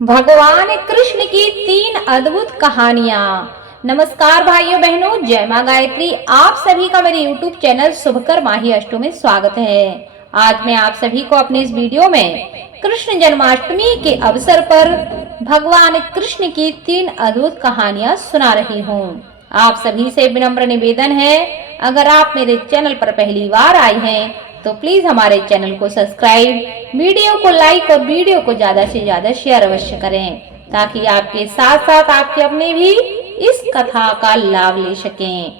भगवान कृष्ण की 3 अद्भुत कहानियां। नमस्कार भाइयों बहनों, जय मां गायत्री। आप सभी का मेरे YouTube चैनल शुभकर माही अष्टमी में स्वागत है। आज मैं आप सभी को अपने इस वीडियो में कृष्ण जन्माष्टमी के अवसर पर भगवान कृष्ण की 3 अद्भुत कहानियां सुना रही हूँ। आप सभी से विनम्र निवेदन है, अगर आप मेरे चैनल पर पहली बार आए हैं तो प्लीज हमारे चैनल को सब्सक्राइब, वीडियो को लाइक और वीडियो को ज्यादा से ज्यादा शेयर अवश्य करें, ताकि आपके साथ साथ आपके अपने भी इस कथा का लाभ ले सकें।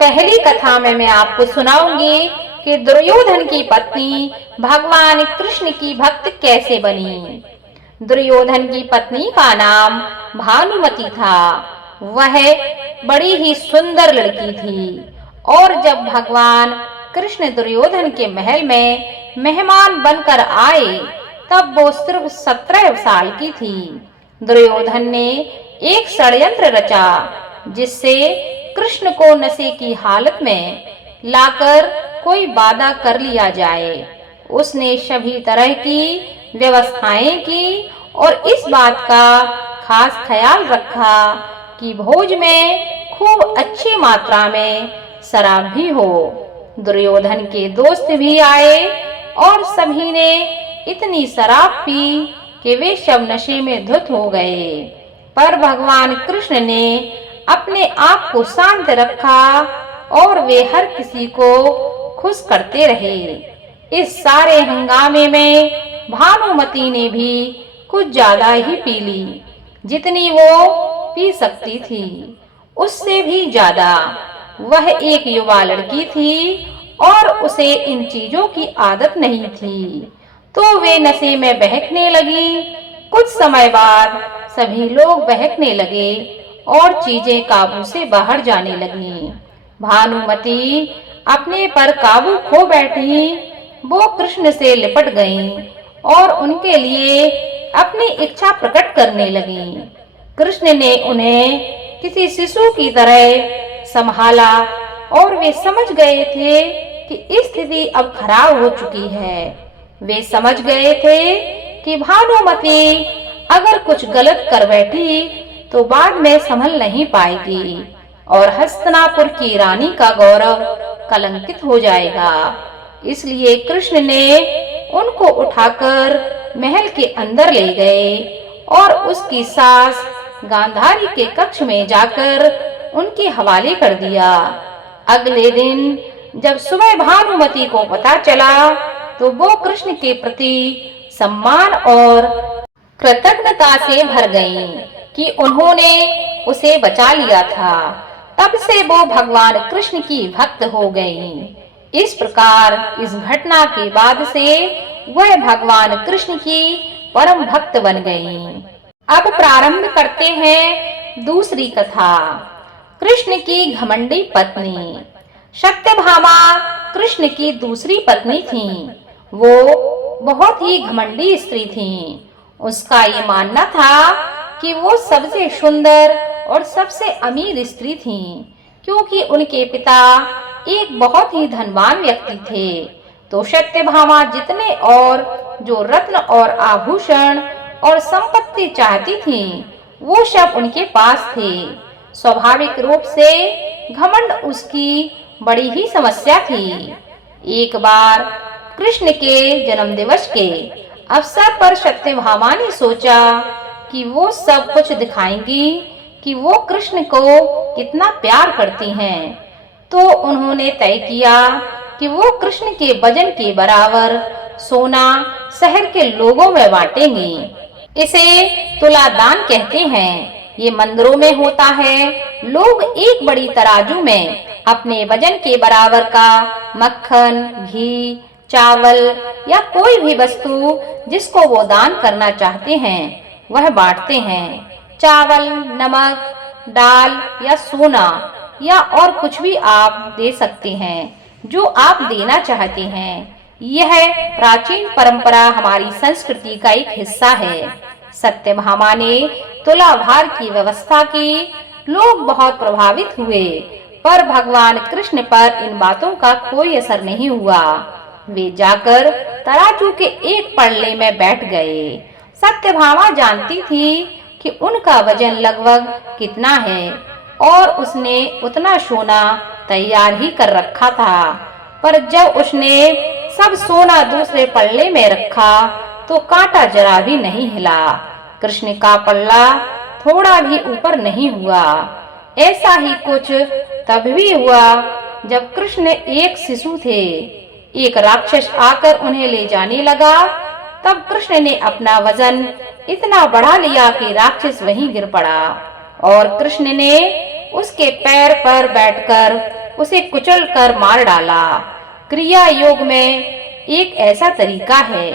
पहली कथा में मैं आपको सुनाऊंगी कि दुर्योधन की पत्नी भगवान कृष्ण की भक्त कैसे बनी। दुर्योधन की पत्नी का नाम भानुमति था। वह बड़ी ही सुंदर लड़की थी और जब भगवान कृष्ण दुर्योधन के महल में मेहमान बनकर आए तब वो सिर्फ 17 साल की थी। दुर्योधन ने एक षड्यंत्र रचा जिससे कृष्ण को नशे की हालत में लाकर कोई वादा कर लिया जाए। उसने सभी तरह की व्यवस्थाएं की और इस बात का खास ख्याल रखा कि भोज में खूब अच्छी मात्रा में शराब भी हो। दुर्योधन के दोस्त भी आए और सभी ने इतनी शराब पी कि वे सब नशे में धुत हो गए। पर भगवान कृष्ण ने अपने आप को शांत रखा और वे हर किसी को खुश करते रहे। इस सारे हंगामे में भानुमति ने भी कुछ ज्यादा ही पी ली, जितनी वो पी सकती थी उससे भी ज्यादा। वह एक युवा लड़की थी और उसे इन चीजों की आदत नहीं थी, तो वे नशे में बहकने लगी। कुछ समय बाद सभी लोग बहकने लगे और चीजें काबू से बाहर जाने लगीं। भानुमति अपने पर काबू खो बैठी। वो कृष्ण से लिपट गईं और उनके लिए अपनी इच्छा प्रकट करने लगीं। कृष्ण ने उन्हें किसी शिशु की तरह संभाला और वे समझ गए थे कि स्थिति अब खराब हो चुकी है। वे समझ गए थे कि भानुमति अगर कुछ गलत कर बैठी तो बाद में संभल नहीं पाएगी और हस्तिनापुर की रानी का गौरव कलंकित हो जाएगा। इसलिए कृष्ण ने उनको उठाकर महल के अंदर ले गए और उसकी सास गांधारी के कक्ष में जाकर उनके हवाले कर दिया। अगले दिन जब सुबह भानुमति को पता चला तो वो कृष्ण के प्रति सम्मान और कृतज्ञता से भर गईं कि उन्होंने उसे बचा लिया था। तब से वो भगवान कृष्ण की भक्त हो गईं। इस प्रकार इस घटना के बाद से वह भगवान कृष्ण की परम भक्त बन गईं। अब प्रारंभ करते हैं दूसरी कथा। कृष्ण की घमंडी पत्नी। सत्यभामा कृष्ण की दूसरी पत्नी थी। वो बहुत ही घमंडी स्त्री थी। उसका ये मानना था कि वो सबसे सुंदर और सबसे अमीर स्त्री थी, क्योंकि उनके पिता एक बहुत ही धनवान व्यक्ति थे। तो सत्यभामा जितने और जो रत्न और आभूषण और संपत्ति चाहती थी वो सब उनके पास थे। स्वाभाविक रूप से घमंड उसकी बड़ी ही समस्या थी। एक बार कृष्ण के जन्मदिवस के अवसर पर सत्यभामा ने सोचा कि वो सब कुछ दिखाएंगी कि वो कृष्ण को कितना प्यार करती हैं। तो उन्होंने तय किया कि वो कृष्ण के वजन के बराबर सोना शहर के लोगों में बांटेंगी। इसे तुलादान कहते हैं। ये मंदिरों में होता है। लोग एक बड़ी तराजू में अपने वजन के बराबर का मक्खन, घी, चावल या कोई भी वस्तु जिसको वो दान करना चाहते हैं वह बांटते हैं। चावल, नमक, दाल या सोना या और कुछ भी आप दे सकते हैं जो आप देना चाहते हैं। यह प्राचीन परंपरा हमारी संस्कृति का एक हिस्सा है। सत्यभामा ने तुलाभार की व्यवस्था की। लोग बहुत प्रभावित हुए, पर भगवान कृष्ण पर इन बातों का कोई असर नहीं हुआ। वे जाकर तराजू के एक पल्ले में बैठ गए। सत्यभामा जानती थी कि उनका वजन लगभग कितना है और उसने उतना सोना तैयार ही कर रखा था। पर जब उसने सब सोना दूसरे पल्ले में रखा तो कांटा जरा भी नहीं हिला। कृष्ण का पल्ला थोड़ा भी ऊपर नहीं हुआ। ऐसा ही कुछ तब भी हुआ जब कृष्ण एक शिशु थे। एक राक्षस आकर उन्हें ले जाने लगा। तब कृष्ण ने अपना वजन इतना बढ़ा लिया कि राक्षस वहीं गिर पड़ा और कृष्ण ने उसके पैर पर बैठकर उसे कुचल कर मार डाला। क्रिया योग में एक ऐसा तरीका है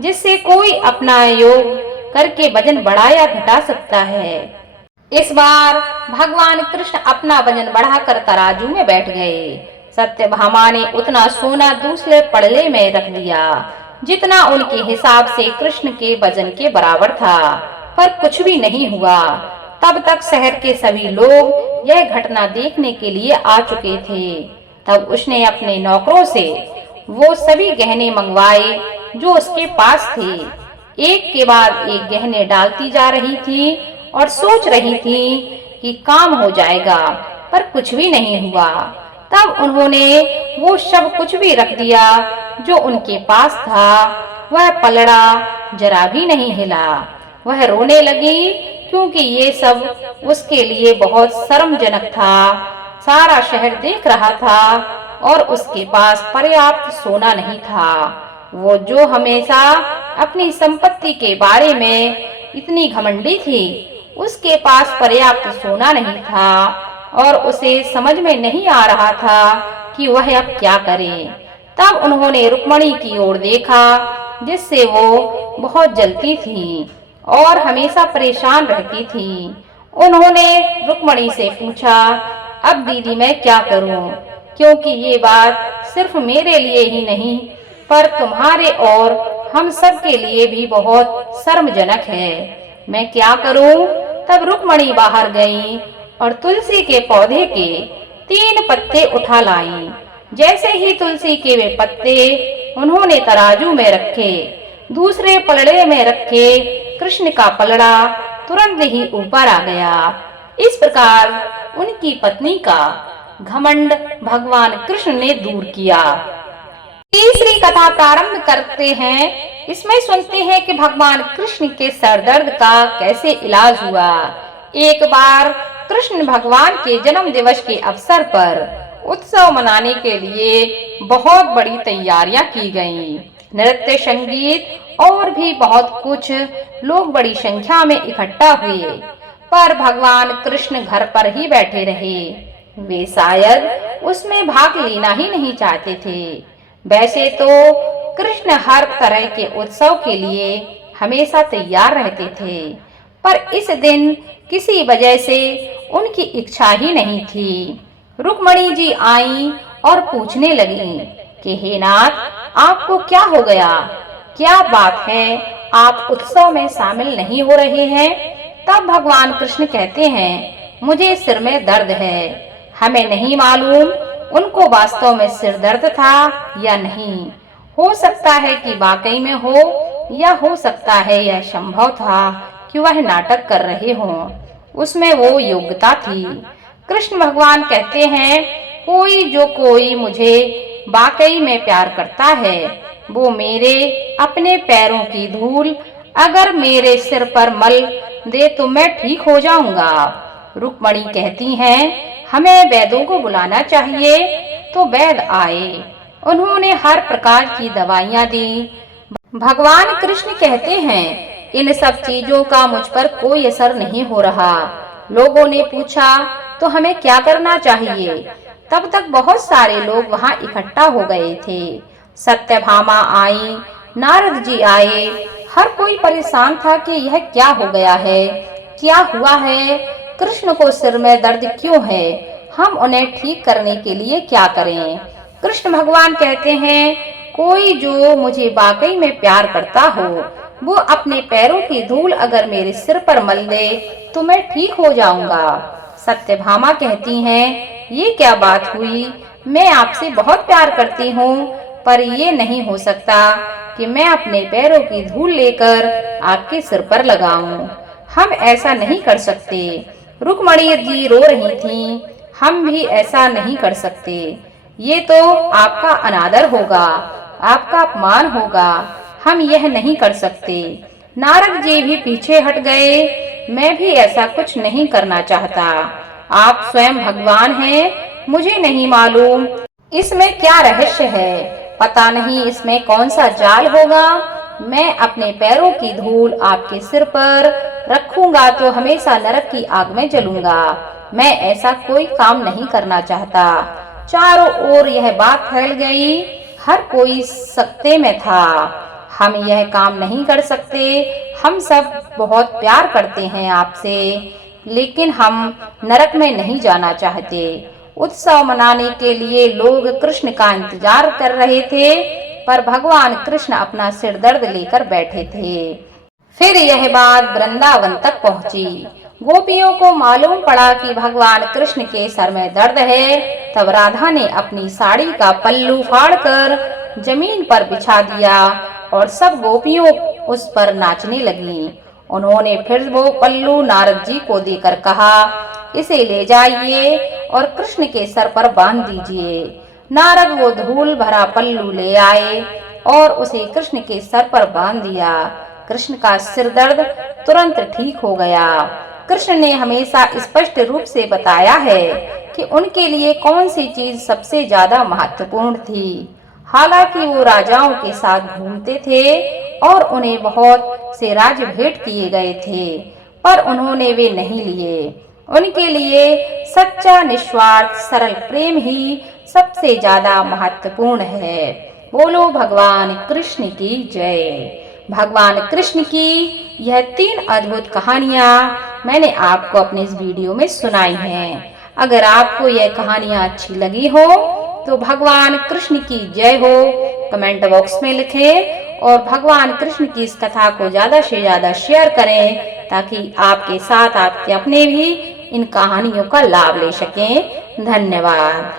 जिससे कोई अपना योग करके वजन बढ़ा या घटा सकता है। इस बार भगवान कृष्ण अपना वजन बढ़ाकर तराजू में बैठ गए। सत्यभामा ने उतना सोना दूसरे पल्ले में रख दिया जितना उनके हिसाब से कृष्ण के वजन के बराबर था, पर कुछ भी नहीं हुआ। तब तक शहर के सभी लोग यह घटना देखने के लिए आ चुके थे। तब उसने अपने नौकरों से वो सभी गहने मंगवाए जो उसके पास थे। एक के बाद एक गहने डालती जा रही थी और सोच रही थी कि काम हो जाएगा, पर कुछ भी नहीं हुआ। तब उन्होंने वो सब कुछ भी रख दिया जो उनके पास था। वह पलड़ा जरा भी नहीं हिला। वह रोने लगी क्योंकि ये सब उसके लिए बहुत शर्मजनक था। सारा शहर देख रहा था और उसके पास पर्याप्त सोना नहीं था। वो जो हमेशा अपनी संपत्ति के बारे में इतनी घमंडी थी, उसके पास पर्याप्त सोना नहीं था और उसे समझ में नहीं आ रहा था कि वह अब क्या करे। तब उन्होंने रुक्मणी की ओर देखा जिससे वो बहुत जलती थी और हमेशा परेशान रहती थी। उन्होंने रुक्मणी से पूछा, अब दीदी मैं क्या करूं? क्योंकि ये बात सिर्फ मेरे लिए ही नहीं पर तुम्हारे और हम सब के लिए भी बहुत शर्मजनक है। मैं क्या करूं? तब रुक्मणी बाहर गई और तुलसी के पौधे के 3 पत्ते उठा लाई। जैसे ही तुलसी के वे पत्ते उन्होंने तराजू में रखे, दूसरे पलड़े में रखे कृष्ण का पलड़ा तुरंत ही ऊपर आ गया। इस प्रकार उनकी पत्नी का घमंड भगवान कृष्ण ने दूर किया। तीसरी कथा प्रारंभ करते हैं। इसमें सुनते हैं कि भगवान कृष्ण के सरदर्द का कैसे इलाज हुआ। एक बार कृष्ण भगवान के जन्म दिवस के अवसर पर उत्सव मनाने के लिए बहुत बड़ी तैयारियां की गईं। नृत्य, संगीत और भी बहुत कुछ लोग बड़ी संख्या में इकट्ठा हुए, पर भगवान कृष्ण घर पर ही बैठे रहे। वे शायद उसमें भाग लेना ही नहीं चाहते थे। वैसे तो कृष्ण हर तरह के उत्सव के लिए हमेशा तैयार रहते थे, पर इस दिन किसी वजह से उनकी इच्छा ही नहीं थी। रुक्मणी जी आईं और पूछने लगीं कि हे नाथ, आपको क्या हो गया? क्या बात है, आप उत्सव में शामिल नहीं हो रहे हैं? तब भगवान कृष्ण कहते हैं, मुझे सिर में दर्द है। हमें नहीं मालूम उनको वास्तव में सिर दर्द था या नहीं। हो सकता है कि वाकई में हो, या हो सकता है यह संभव था कि वह नाटक कर रहे हों। उसमें वो योग्यता थी। कृष्ण भगवान कहते हैं, कोई मुझे वाकई में प्यार करता है, वो मेरे अपने पैरों की धूल अगर मेरे सिर पर मल दे तो मैं ठीक हो जाऊंगा। रुक्मणी कहती हैं, हमें वैद्यों को बुलाना चाहिए। तो वैद्य आए। उन्होंने हर प्रकार की दवाइयां दी। भगवान कृष्ण कहते हैं, इन सब चीजों का मुझ पर कोई असर नहीं हो रहा। लोगों ने पूछा, तो हमें क्या करना चाहिए? तब तक बहुत सारे लोग वहां इकट्ठा हो गए थे। सत्यभामा आई, नारद जी आए। हर कोई परेशान था कि यह क्या हो गया है, क्या हुआ है, कृष्ण को सिर में दर्द क्यों है, हम उन्हें ठीक करने के लिए क्या करें? कृष्ण भगवान कहते हैं, कोई जो मुझे वाकई में प्यार करता हो, वो अपने पैरों की धूल अगर मेरे सिर पर मल दे तो मैं ठीक हो जाऊंगा। सत्यभामा कहती हैं, ये क्या बात हुई? मैं आपसे बहुत प्यार करती हूँ, पर ये नहीं हो सकता कि मैं अपने पैरों की धूल लेकर आपके सिर पर लगाऊं। हम ऐसा नहीं कर सकते। रुक्मणी जी रो रही थीं। हम भी ऐसा नहीं कर सकते। ये तो आपका अनादर होगा, आपका अपमान होगा। हम यह नहीं कर सकते। नारद जी भी पीछे हट गए। मैं भी ऐसा कुछ नहीं करना चाहता। आप स्वयं भगवान हैं, मुझे नहीं मालूम इसमें क्या रहस्य है। पता नहीं इसमें कौन सा जाल होगा। मैं अपने पैरों की धूल आपके सिर पर रखूंगा तो हमेशा नरक की आग में जलूंगा। मैं ऐसा कोई काम नहीं करना चाहता। चारों ओर यह बात फैल गई। हर कोई सकते में था। हम यह काम नहीं कर सकते। हम सब बहुत प्यार करते हैं आपसे, लेकिन हम नरक में नहीं जाना चाहते। उत्सव मनाने के लिए लोग कृष्ण का इंतजार कर रहे थे, पर भगवान कृष्ण अपना सिर दर्द लेकर बैठे थे। फिर यह बात वृंदावन तक पहुंची। गोपियों को मालूम पड़ा कि भगवान कृष्ण के सर में दर्द है। तब राधा ने अपनी साड़ी का पल्लू फाड़कर जमीन पर बिछा दिया और सब गोपियों उस पर नाचने लगीं। उन्होंने फिर वो पल्लू नारद जी को देकर कहा, इसे ले जाइए और कृष्ण के सर पर बांध दीजिए। नारद वो धूल भरा पल्लू ले आए और उसे कृष्ण के सर पर बांध दिया। कृष्ण का सिर दर्द तुरंत ठीक हो गया। कृष्ण ने हमेशा स्पष्ट रूप से बताया है कि उनके लिए कौन सी चीज सबसे ज्यादा महत्वपूर्ण थी। हालांकि वो राजाओं के साथ घूमते थे और उन्हें बहुत से राज्य भेंट किए गए थे, पर उन्होंने वे नहीं लिए। उनके लिए सच्चा निस्वार्थ सरल प्रेम ही सबसे ज्यादा महत्वपूर्ण है। बोलो भगवान कृष्ण की जय। भगवान कृष्ण की यह 3 अद्भुत कहानियां मैंने आपको अपने इस वीडियो में सुनाई हैं। अगर आपको यह कहानियां अच्छी लगी हो तो भगवान कृष्ण की जय हो कमेंट बॉक्स में लिखें और भगवान कृष्ण की इस कथा को ज्यादा से ज्यादा शेयर करें, ताकि आपके साथ आपके अपने भी इन कहानियों का लाभ ले सकें। धन्यवाद।